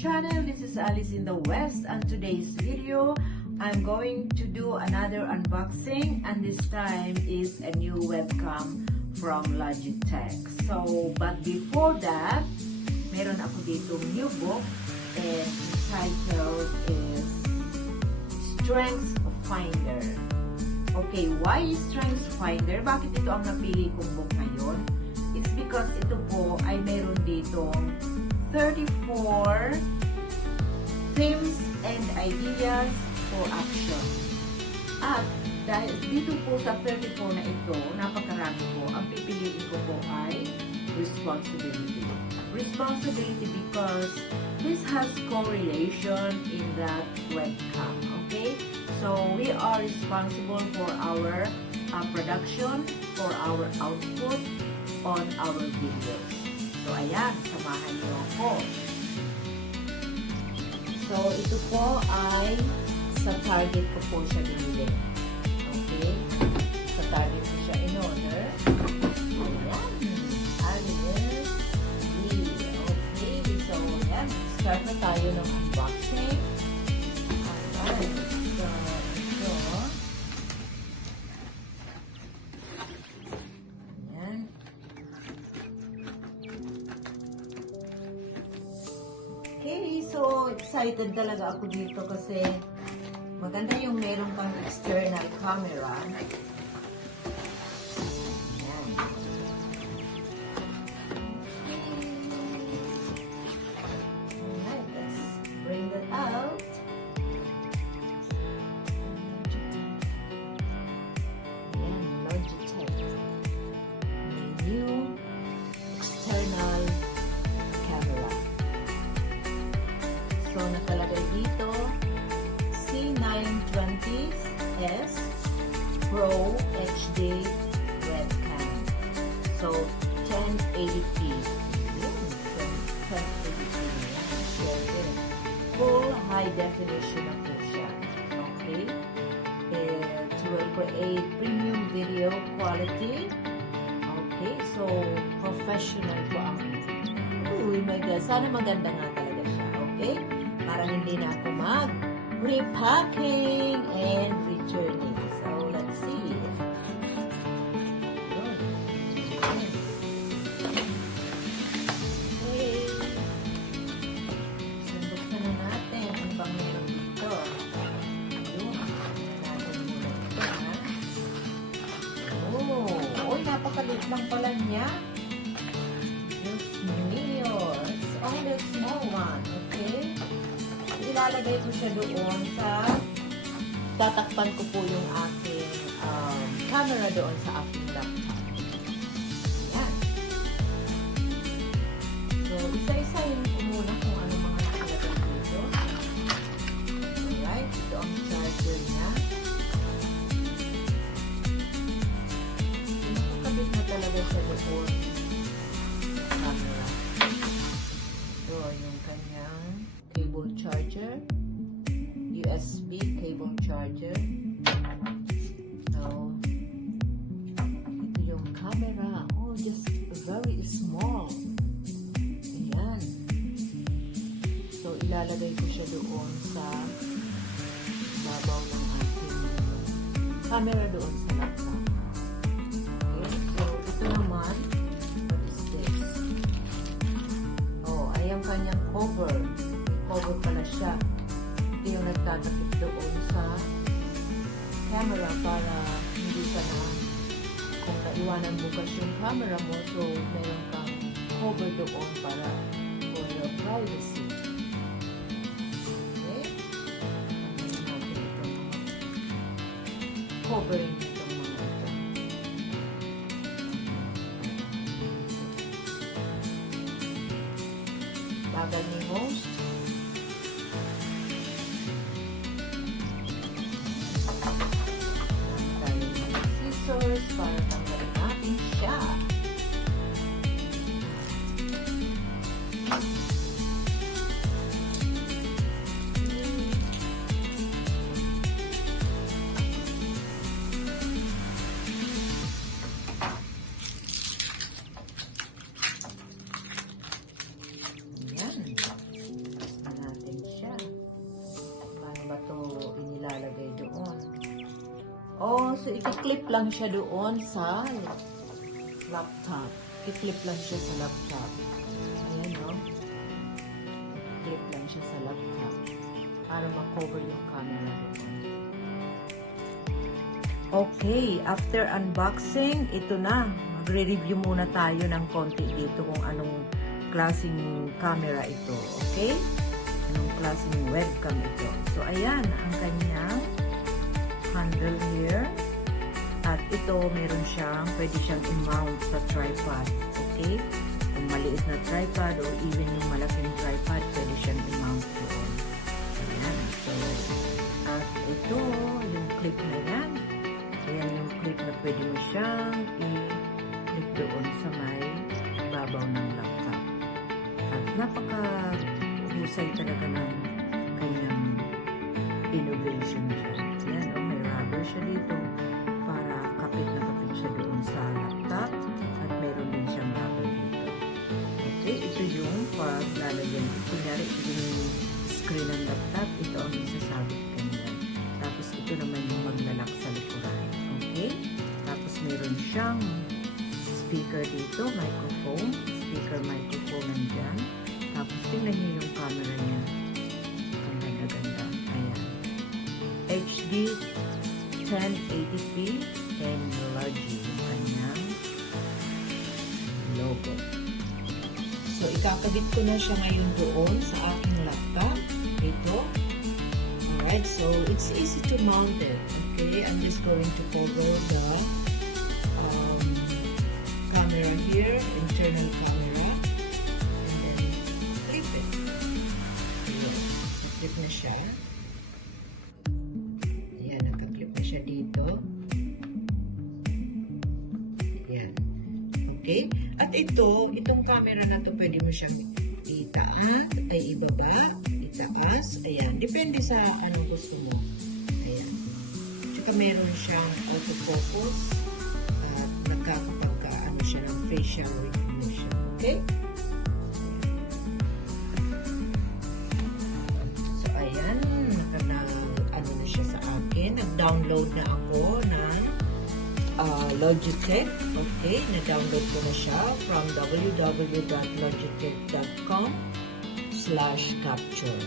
channel. This is Alice in the West, and today's video I'm going to do another unboxing, and this time is a new webcam from Logitech. So, but before that, meron ako dito new book, and the title is Strengths Finder. Okay, why Strengths Finder? Bakit ito ang napili kong book ngayon? It's because ito po ay meron dito 34 themes and ideas for action. At dahil dito po sa 34 na ito, napakarami po, ang pipiliin ko po ay responsibility. Responsibility because this has correlation in that webcam. Okay? So, we are responsible for our production, for our output on our videos. So, ayan, samahan niyo ako. So, ito po ay sa Target ko po siya binili. Okay? Sa Target ko siya in-order. Ayan. Alice. Okay. So, ayan. Start na tayo ng unboxing. Ayan. So, ito. Ayan. Okay. So, excited talaga ako dito kasi maganda yung meron pang external camera. Ayan. Alright, let's bring that out. Ayan, Logitech. May new external camera. So, nakalagay dito C920s PRO HD WEBCAM. So, 1080p. 1080p. Full high definition na po siya. Okay? It will create premium video quality. Okay? So, professional po ang oh my God. Sana maganda nga talaga siya. Okay? Para hindi na ako repacking and returning. So, let's see. Okay. So, buksan na natin. Ano bang meron dito? Ayun. Natin muna ito, ha? Oh! Uy, napakaliit lang pala niya. Dios mío. It's only a small one. Okay? Ilalagay ko siya doon sa tatakpan ko po yung aking camera doon sa aking laptop. Ayan. So, isa-isahin ko muna kung ano mga nakalagay dito. Alright, ito ang charger niya. Nakakabit na talaga siya doon sa camera. Ito yung kanyang cable charger, USB cable charger. So, ito yung camera. Oh, just very small. Ayan. So, ilalagay ko siya doon sa babaw ng ating camera doon sa laptop. Okay, so ito naman, what is this? Oh, ay ang kanyang cover. Cover pala siya. Ito yung nagtatakip doon sa camera para hindi ka na kung naiwanan bukas yung camera mo, so meron kang cover doon para for your privacy. Okay? Tanggalin natin itong covering itong mga ito. Bagal ni host. Para tanggalin natin siya. Ayan. i-clip lang siya doon sa laptop. I-clip lang siya sa laptop. Ayan, no? I-clip lang siya sa laptop para ma-cover yung camera doon. Okay, after unboxing, ito na. Magre-review muna tayo ng konti dito kung anong klaseng camera ito. Okay? Anong klaseng webcam ito. So, ayan, ang kanyang handle here. At ito, meron siyang, pwede siyang i-mount sa tripod. Okay? Kung maliit na tripod or even yung malaking tripod, pwede siyang i-mount doon. Ayan. So, at ito, yung clip na yan. Ayan yung clip na pwede mo siyang i-clip doon sa may babaw ng laptop. At napaka-husay talaga ng kanyang innovation siya. Ayan, may rubber siya dito para kapit na kapit siya doon sa laptop at meron din siyang rubber dito. Okay, ito yung paglalagyan. Kunyari, ito yung screen ng laptop. Ito ang isasabit kanya. Tapos ito naman yung maglalak sa likuran. Okay? Tapos meron siyang speaker dito, microphone. Speaker, microphone nandyan. Tapos tingnan niyo yung camera niya. Ang ganda-ganda. Ayan. HD 1080p and LOGITECH yung kanyang logo. So, ikakabit ko na siya ngayon doon sa aking laptop. Ito. Alright, so it's easy to mount it. Okay, I'm just going to cover the camera here, internal camera, and then clip it. Ayan, clip na siya. Ayan, nakaklip na siya dito. Ayan. Okay, at itong camera na to, pwede mo siyang itaas, ay ibaba, itaas, ayan, depende sa anong gusto mo. Ayan. Tsaka meron siyang autofocus at nagkakapagka siya ng facial recognition. Okay? So, ayan, na siya sa akin. Nag-download na ako ng Logitech. Okay, na-download ko na siya from www.logitech.com/capture.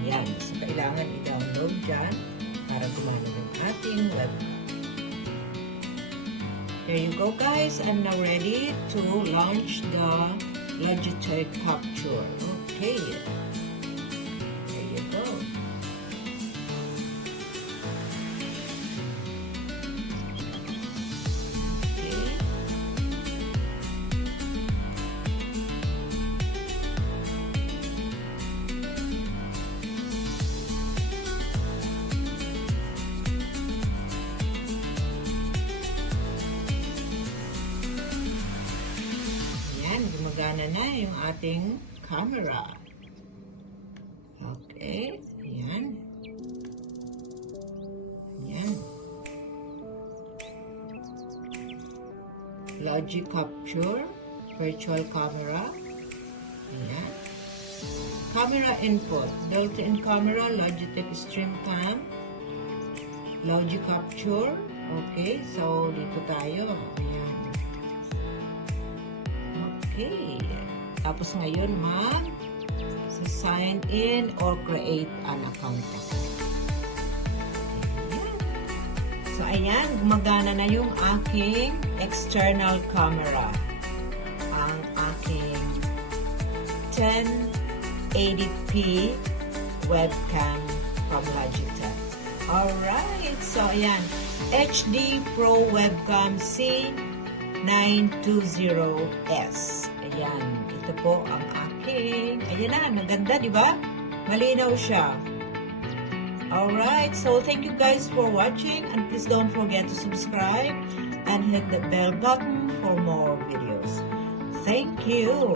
Ayan. So, kailangan i-download dyan para gumana ng ating webcam. There you go, guys. I'm now ready to launch the Logitech Capture. Okay. There you go. Okay. Gumagana na yung ating camera. Okay. Ayan. Ayan. Logic Capture. Virtual camera. Ayan. Camera input. Built-in camera. Logitech Stream Cam. Logic Capture. Okay. So, dito tayo. Ayan. Okay. Tapos ngayon, sign in or create an account. Ayan. So, ayan. Gumagana na yung aking external camera. Ang aking 1080p webcam from Logitech. Alright. So, ayan. HD Pro Webcam C920s. Ayan, ito po ang aking, ayan na, maganda, di ba? Malinaw siya. Alright, so thank you guys for watching, and please don't forget to subscribe and hit the bell button for more videos. Thank you.